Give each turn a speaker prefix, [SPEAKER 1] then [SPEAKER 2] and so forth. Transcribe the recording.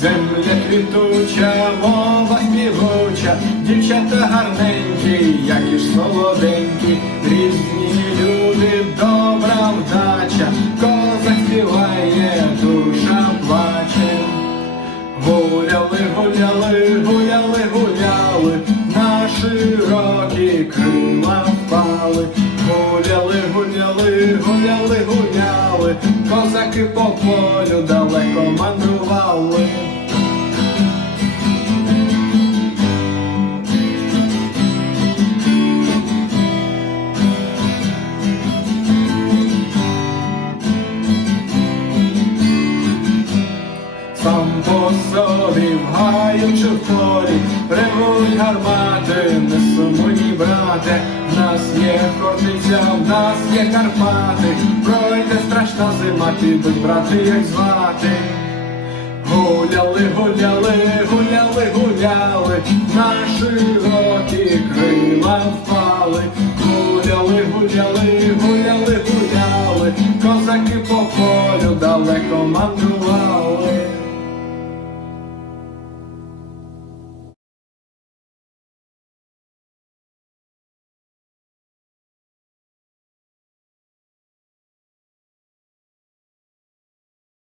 [SPEAKER 1] Земля квітуча, мова співуча, дівчата гарненькі, які ж солоденькі, різні люди, добра вдача, козак співає, душа плаче. Гуляли, гуляли, гуляли, гуляли, на широкі крила впали. Гуляли, гуляли, гуляли, гуляли, козаки по полю далеко мандрували. Сам по собі в гаю полі ревуть гармати, не сумуй, брате, в нас є Хортиця, в нас є Карпати, страшна зима, підуть брати, як звати. Гуляли, гуляли, гуляли, гуляли, на широкі крила впали. Гуляли, гуляли, гуляли, гуляли, козаки по полю далеко мандрували.